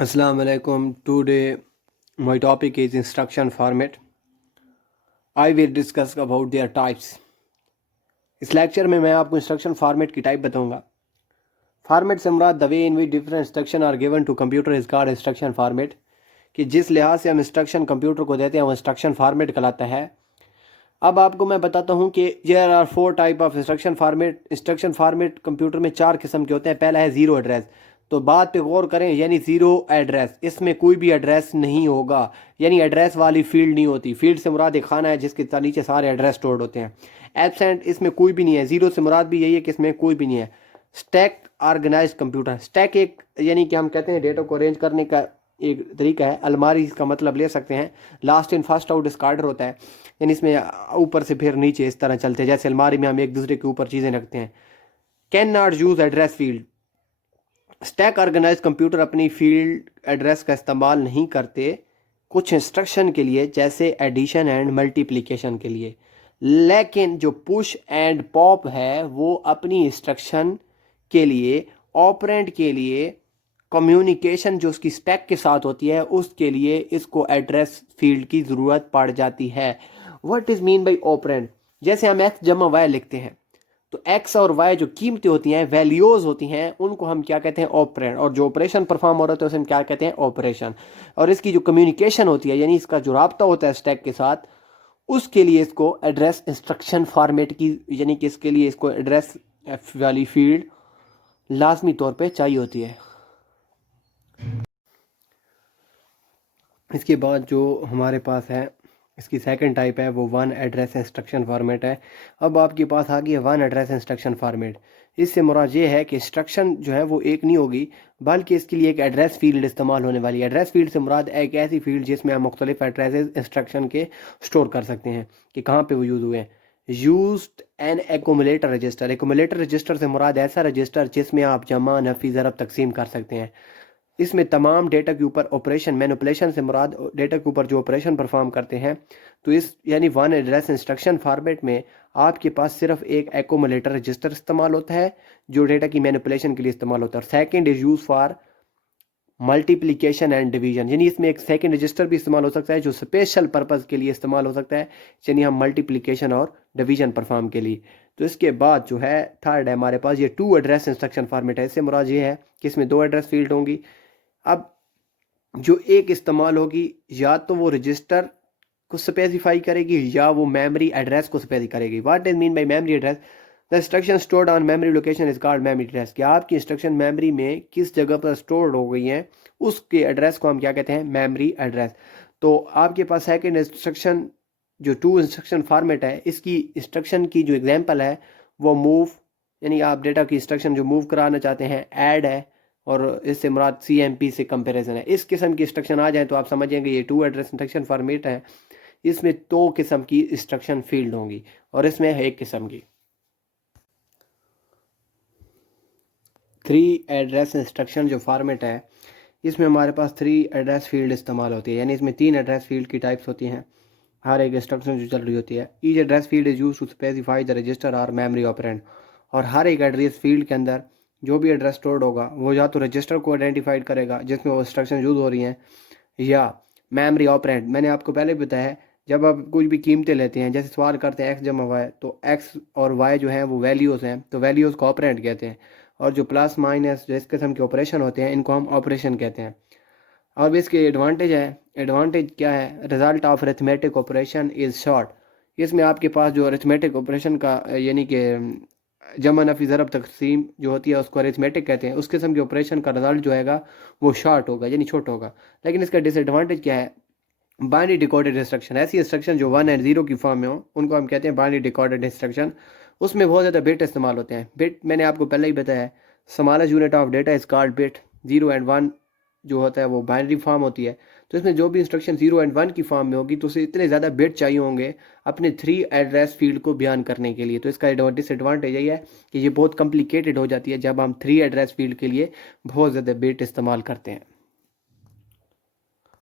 Assalamu alaikum. Today my topic is instruction format. I will discuss about their types. इस lecture में मैं आपको instruction format की type बताऊंगा. फॉर्मेट से मुराद the way in which different instruction are given to computer is called instruction format. कि जिस लिहाज से हम इंस्ट्रक्शन कंप्यूटर को देते हैं वो इंस्ट्रक्शन फॉर्मेट कहलाता है. अब आपको मैं बताता हूँ कि there are 4 type of instruction format. Instruction format computer में 4 किस्म के होते हैं. पहला है ज़ीरो एड्रेस. तो बात पे गौर करें, यानी ज़ीरो एड्रेस. इसमें कोई भी एड्रेस नहीं होगा, यानी एड्रेस वाली फील्ड नहीं होती. फील्ड से मुराद एक खाना है जिसके नीचे सारे एड्रेस स्टोर्ड होते हैं. एब्सेंट, इसमें कोई भी नहीं है. ज़ीरो से मुराद भी यही है कि इसमें कोई भी नहीं है. Stack organised computer. स्टैक एक यानी कि हम कहते हैं डेटा को अरेंज करने का एक तरीका है. अलमारी इसका मतलब ले सकते हैं. लास्ट इन फर्स्ट आउट डिस्कार्डर होता है, यानी इसमें ऊपर से फिर नीचे इस तरह चलते हैं जैसे अलमारी में हम एक दूसरे के ऊपर चीज़ें रखते हैं. Can not use address field. Stack organize computer अपनी फील्ड एड्रेस का इस्तेमाल नहीं करते कुछ इंस्ट्रक्शन के लिए, जैसे एडिशन एंड मल्टीप्लिकेशन के लिए. लेकिन जो पुश एंड पॉप है वो अपनी इंस्ट्रक्शन के लिए, ऑपरेंड के लिए, कम्युनिकेशन जो उसकी स्टैक के साथ होती है उसके लिए इसको एड्रेस फील्ड की ज़रूरत पड़ जाती है. What is mean by operand. जैसे हम एक्स जमा वाई लिखते हैं तो एक्स और वाई जो कीमतें होती हैं, वैल्यूज़ होती हैं, उनको हम क्या कहते हैं, ऑपरेंड. और जो ऑपरेशन परफॉर्म हो रहा है तो उसे हम क्या कहते हैं, ऑपरेशन. और इसकी जो कम्युनिकेशन होती है, यानी इसका जो राब्ता होता है स्टैक के साथ, उसके लिए इसको एड्रेस इंस्ट्रक्शन फॉर्मेट की, यानी कि इसके लिए इसको एड्रेस वाली फील्ड लाजमी तौर पे चाहिए होती है. इसके बाद जो हमारे पास है, इसकी सेकंड टाइप है वो वन एड्रेस इंस्ट्रक्शन फॉर्मेट है. अब आपके पास आ गई है वन एड्रेस इंस्ट्रक्शन फॉर्मेट. इससे मुराद ये है कि इंस्ट्रक्शन जो है वो एक नहीं होगी, बल्कि इसके लिए एक एड्रेस फील्ड इस्तेमाल होने वाली है. एड्रेस फील्ड से मुराद एक ऐसी फील्ड जिसमें हम मुख्तलिफ एड्रेसेस इंस्ट्रक्शन के स्टोर कर सकते हैं कि कहाँ पर वो यूज़ हुए हैं. Used N accumulator register. Accumulator register से मुराद ऐसा रजिस्टर जिसमें आप जमा, नफी, ज़रब, तकसीम कर सकते हैं. इसमें तमाम डेटा के ऊपर ऑपरेशन, मैनिपुलेशन से मुराद डेटा के ऊपर जो ऑपरेशन परफॉर्म करते हैं. तो इस यानी वन एड्रेस इंस्ट्रक्शन फॉर्मेट में आपके पास सिर्फ एक एक्यूमुलेटर रजिस्टर इस्तेमाल होता है जो डेटा की मैनिपुलेशन के लिए इस्तेमाल होता है. और second is use for multiplication and division, यानी इसमें एक सेकंड रजिस्टर भी इस्तेमाल हो सकता है जो स्पेशल पर्पज़ के लिए इस्तेमाल हो सकता है, यानी हम मल्टीप्लिकेशन और डिवीजन परफॉर्म के लिए. तो इसके बाद जो है थर्ड है हमारे पास ये टू एड्रेस इंस्ट्रक्शन फॉर्मेट है. इससे मुराद ये है कि इसमें 2 एड्रेस फील्ड होंगी. अब जो एक इस्तेमाल होगी या तो वो रजिस्टर को स्पेसिफाई करेगी या वो मेमोरी एड्रेस को स्पेसिफाई करेगी. What is mean by memory address. The instruction stored on memory location is called memory address. कि आपकी इंस्ट्रक्शन मेमोरी में किस जगह पर स्टोर्ड हो गई हैं उसके एड्रेस को हम क्या कहते हैं, मेमोरी एड्रेस. तो आपके पास सेकंड इंस्ट्रक्शन जो टू इंस्ट्रक्शन फॉर्मेट है, इसकी इंस्ट्रक्शन की जो एग्जांपल है वो मूव, यानी आप डेटा की इंस्ट्रक्शन जो मूव कराना चाहते हैं, ऐड है, और इससे मुराद CMP से कंपैरिजन है. इस किस्म की इंस्ट्रक्शन आ जाए तो आप समझेंगे ये टू एड्रेस इंस्ट्रक्शन फॉर्मेट है. इसमें 2 किस्म की इंस्ट्रक्शन फील्ड होंगी और इसमें एक किस्म की 3 एड्रेस इंस्ट्रक्शन जो फॉर्मेट है, इसमें हमारे पास 3 एड्रेस फील्ड इस्तेमाल होती है. यानी इसमें 3 एड्रेस फील्ड की टाइप्स होती हैं हर एक इंस्ट्रक्शन जो चल रही होती है. Each address field is used to specify the register और मेमोरी ऑपरेंड. और हर एक एड्रेस फील्ड के अंदर जो भी एड्रेस स्टोर्ड होगा वो या तो रजिस्टर को आइडेंटिफाइड करेगा जिसमें वो इंस्ट्रक्शन यूज़ हो रही हैं, या मेमोरी ऑपरेंड. मैंने आपको पहले भी बताया है, जब आप कुछ भी कीमतें लेते हैं, जैसे सवाल करते हैं एक्स जमा वाई, तो एक्स और वाई जो हैं वो वैल्यूज़ हैं, तो वैल्यूज़ को ऑपरेंड कहते हैं. और जो प्लस माइनस जिस किस्म के ऑपरेशन होते हैं इनको हम ऑपरेशन कहते हैं. और भी इसके एडवांटेज है. एडवांटेज क्या है, result of arithmetic operation is short. इसमें आपके पास जो अरिथमेटिक ऑपरेशन का यानी कि जमा, नफी, ज़रब, तकसीम जो होती है उसको अरिथमेटिक कहते हैं, उस किस्म के ऑपरेशन का रिजल्ट जो है वो शॉर्ट होगा, यानी छोटा होगा. लेकिन इसका डिसएडवांटेज क्या है, बाइनरी डिकोडेड इंस्ट्रक्शन. ऐसी इंस्ट्रक्शन जो 1 एंड 0 की फॉर्म में हो उनको हम कहते हैं बाइनरी डिकोडेड इंस्ट्रक्शन. उसमें बहुत ज़्यादा बिट इस्तेमाल होते हैं. बिट मैंने आपको पहले ही बताया है, smallest unit of data is called bit. 0 and 1 जो होता है वो बाइनरी फॉर्म होती है. तो इसमें जो भी इंस्ट्रक्शन 0 एंड 1 की फॉर्म में होगी तो उसे इतने ज़्यादा बिट चाहिए होंगे अपने 3 एड्रेस फील्ड को बयान करने के लिए. तो इसका डिसएडवांटेज यही है कि ये बहुत कॉम्प्लिकेटेड हो जाती है जब हम 3 एड्रेस फील्ड के लिए बहुत ज़्यादा बिट इस्तेमाल करते हैं.